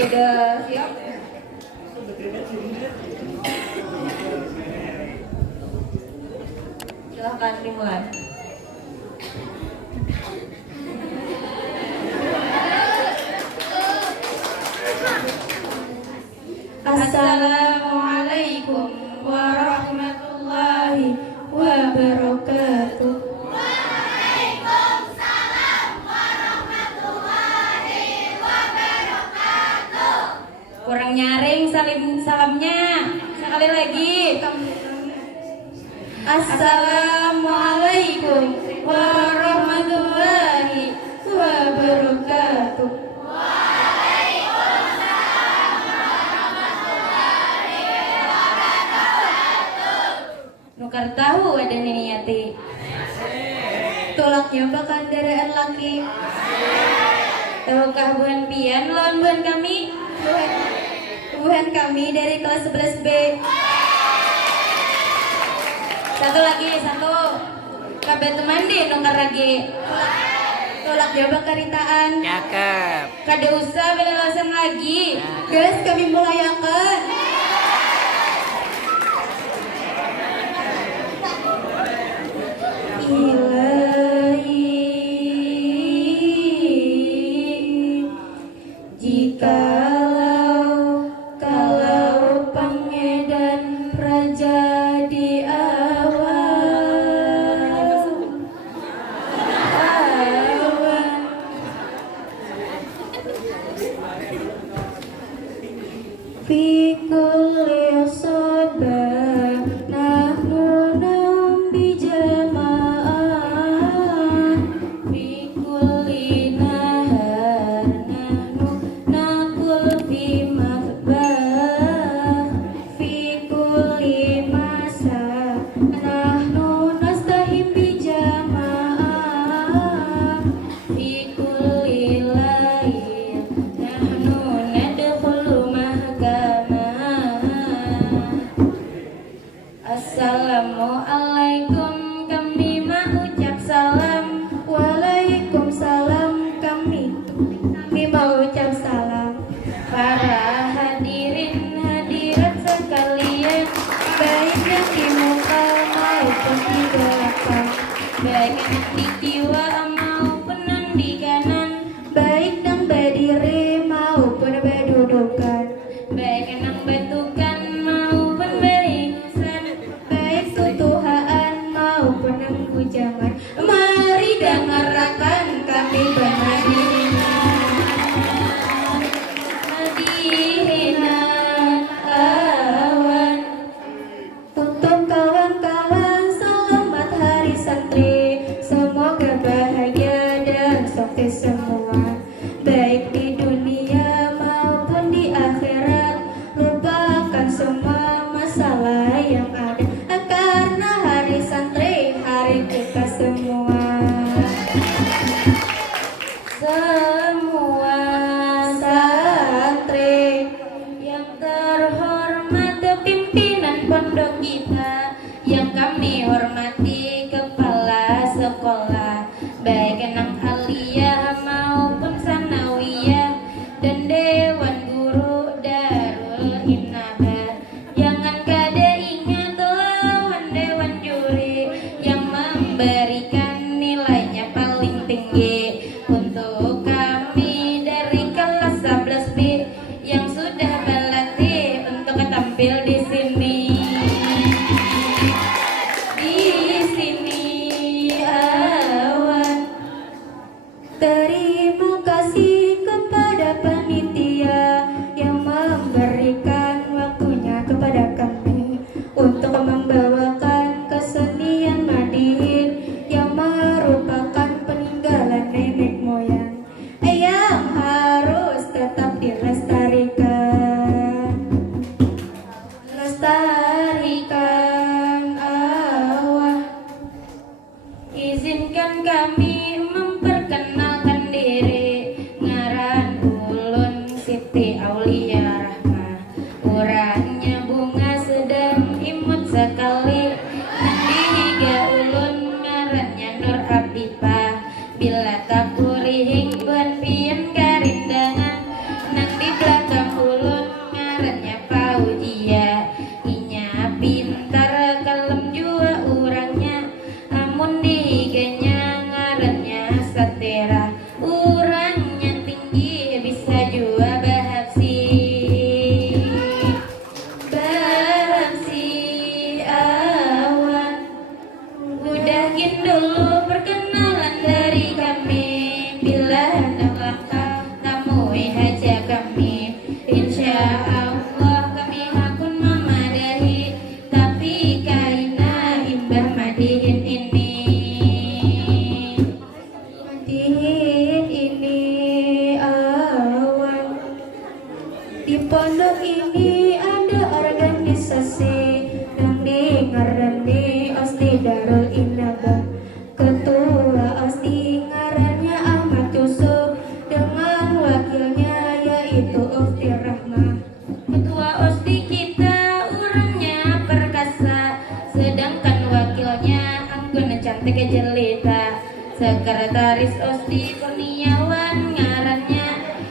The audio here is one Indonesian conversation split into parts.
Sudah siap? Silahkan dimulai. Assalamualaikum warahmatullahi wabarakatuh. Kurang nyaring salamnya. Sekali lagi. Assalamualaikum warahmatullahi wabarakatuh. Nukar tahu ada niniati. Tulaknya bakal daraan laki. Tahukah buhan pian lawan buhan kami? Buhan kami dari kelas 11B. Satu lagi, satu. Kabeh temandi nukar lagi. Tolak jawab karitaan. Cakep. Kada usah belalasan lagi. Guys, kami mulayakan. Ilahi, kalau pangedan raja di awan, fi kulli sabah nahnu nambi jama'ah, fi kulli nahar nahnu nakul fi maghbah, fi kulli masa nahnu nastahim bi jama'ah, fi kulli lail nahnu nadkhulu mahkamah. Assalamualaikum, kami mengucap salam. Waalaikumsalam, kami mengucap salam. Para hadirin hadirat sekalian, baik yang di muka maupun di belakang, baik yang di tiwa maupun yang di kanan, baik yang berdiri maupun berdudukan, baik yang bentukan maupun barisan, baik tutuhaan maupun yang bujangan. Mari dengarkan kami hadirin awan. Untuk kawan-kawan selamat hari santri, semoga bahagia dan sukses semua, baik di dunia maupun di akhirat. Lupakan semua masalah yang ada, karena hari santri hari kita semua. Semua santri yang terhormat, pimpinan pondok kita, yang kami hormati kepala sekolah, baik enang aliyah maupun sanawiyah, dan dewan guru Darul Inayah. Jangan kada ingat lawan dewan juri yang memberikan nilainya paling tinggi untuk kami dari kelas 11B yang sudah berlatih untuk tampil di sini. Di memenuhi hajat kami. Insya Allah kami hakun memadahi, tapi kaina imbah madihin ini. Madihin ini awan. Di pondok ini ada organisasi yang ngaranni Osdi Darul Inabah. Ketua Osdi ngarannya Ahmad Yusuf dengan wakilnya yaitu Ufti Rahmah. Ketua Osdi kita orangnya perkasa, sedangkan wakilnya anggona cantik jelita. Sekretaris Osdi Kurniawan ngarannya,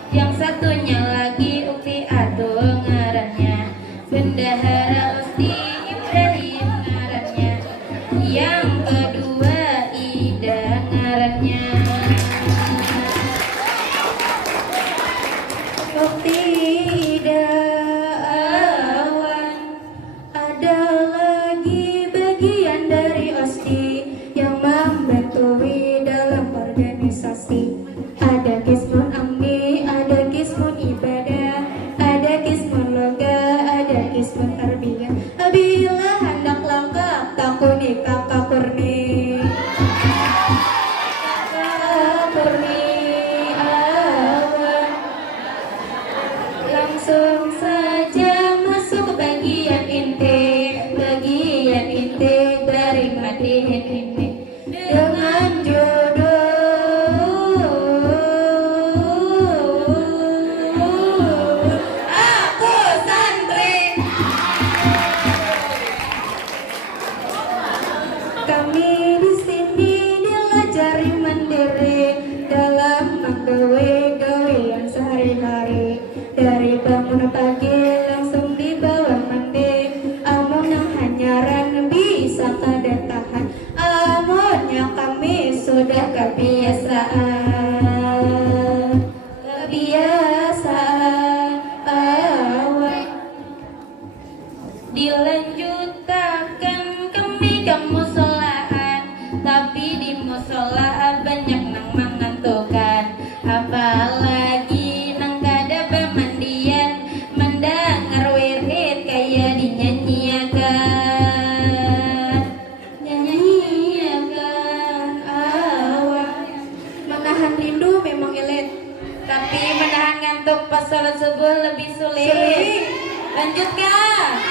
yang satunya lagi Ufti Atul ngarannya. Bendahara Osdi Ibrahim ngarannya, yang kedua Ida ngarannya. Ufti Ida awan. Ada lagi bagian dari Osdi yang membantu dalam organisasi. Ada Kismun Amni, ada Kismun Ibadah, ada Kismun Loga, ada Kismun Tarbiyah. Bila hendak lengkap takuni kakak Kurni. Kakak Kurni awan. Langsung saja masuk bagian inti dari madihin ini dengan judul Aku Santri. Kami di sini dilajari mandiri dalam gawe-gawean sehari-hari. Dari bangun pagi langsung dibawa mandi, amun yang hanyaran bisa kada tahan. Amunnya kami sudah kebiasaan awan. Dilanjutkan kami ke musolaan, tapi di musola banyak nang mengantukan. Apalagi nang kada pemandian, mendengar wirid kayak dinyanyiakan awan. Menahan rindu memang elit, tapi menahan ngantuk pas sholat subuh lebih sulit. Lanjutkan.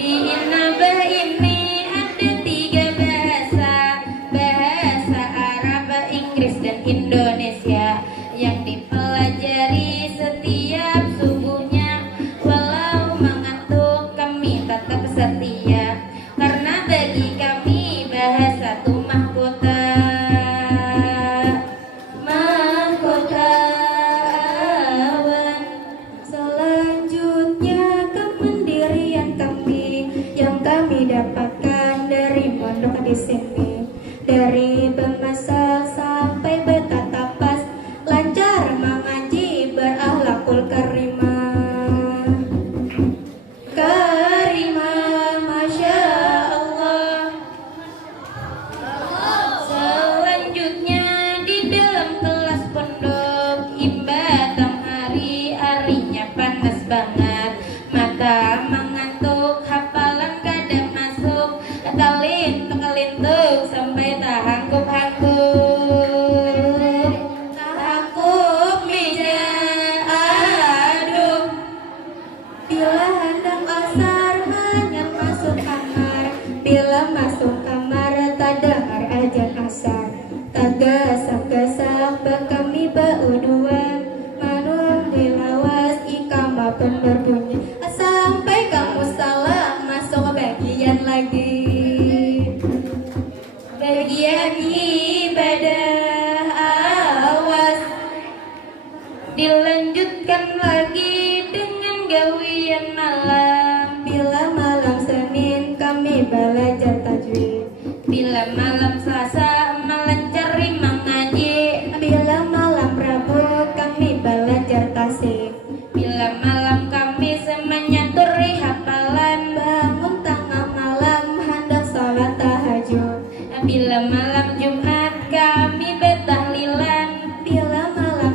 Di Inabah ini ada 3 bahasa, bahasa Arab, Inggris, dan Indonesia yang dipelajari setiap subuhnya. Walau mengantuk kami tetap setia, karena bagi kami bahasa itu mahkota. Mahkota awan. Selanjutnya kemandirian kami yang kami dapatkan dari pondok di sini. Dari bermasak sampai bertatapas, lancar mengaji, berakhlakul karimah. Karimah, Masya Allah. Selanjutnya di dalam kelas pondok, imbatang hari-harinya panas banget. Mata mengantuk, hafalan kadang masuk, kalintuk sampai tahangkup-hangkup. Tahangkup meja, aduh. Bila hendak asar hanya masuk kamar, bila masuk kamar tak dengar ajan asar. Tak gasak-gasak kami berdua, manum dilawas ikamah pun berbunyi. Sampai kamu salah masuk bagian lagi, bagian ibadah awas. Dilanjutkan lagi dengan gawian malam. Bila malam Senin kami belajar tajwid, bila malam Selasa melanjari mengaji, bila malam Rabu kami belajar tasik, bila malam Kamis menyaturi hafalan, bangun tengah malam hendak sholat tahajud, bila malam Jumat kami bertahlilan, bila malam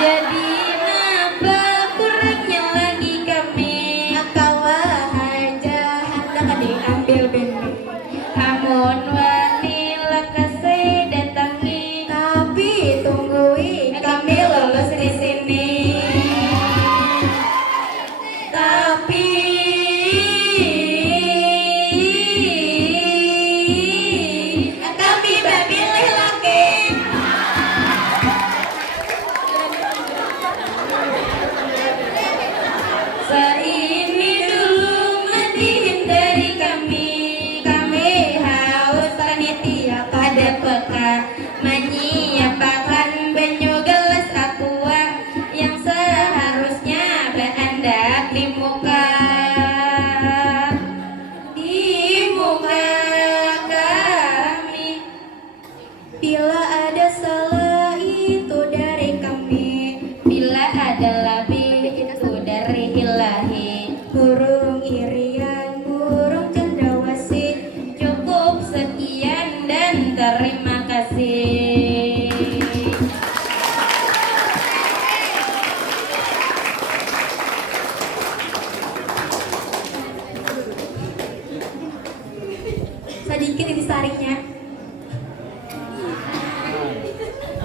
Jadi napa kurangnya lagi kami Akawa haja hendak diambil benih. Amun wani lakasai datangi Tapi tungguin kami lolos di sini. Tapi Kami memilih laki. Seini dulu menghindari kami Kami haus panitia pada peka. menyiapkan banyu gelas aqua yang seharusnya berendak di muka kami. Bila ada salah itu dari kami. Bila ada lebih itu dari ilahi, Burung irian, burung cendrawasih. cukup sekian dan terima kasih. Sedikit intisarinya.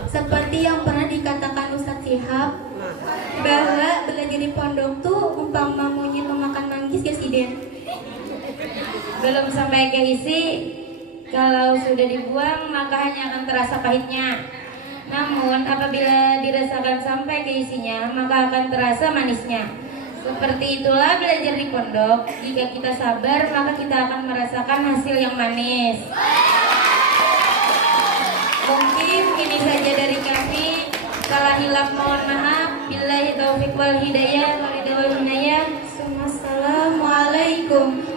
Seperti yang pernah dikatakan Ustadz Sihab, bahwa belajar di pondok tuh umpama monyet memakan manggis presiden. Belum sampai ke isi, kalau sudah dibuang maka hanya akan terasa pahitnya. Namun apabila dirasakan sampai ke isinya maka akan terasa manisnya. Seperti itulah belajar di pondok. Jika kita sabar maka kita akan merasakan hasil yang manis. Mungkin ini saja dari kami. Salah hilaf mohon maaf. Billahi taufiq wal hidayah. Wassalamualaikum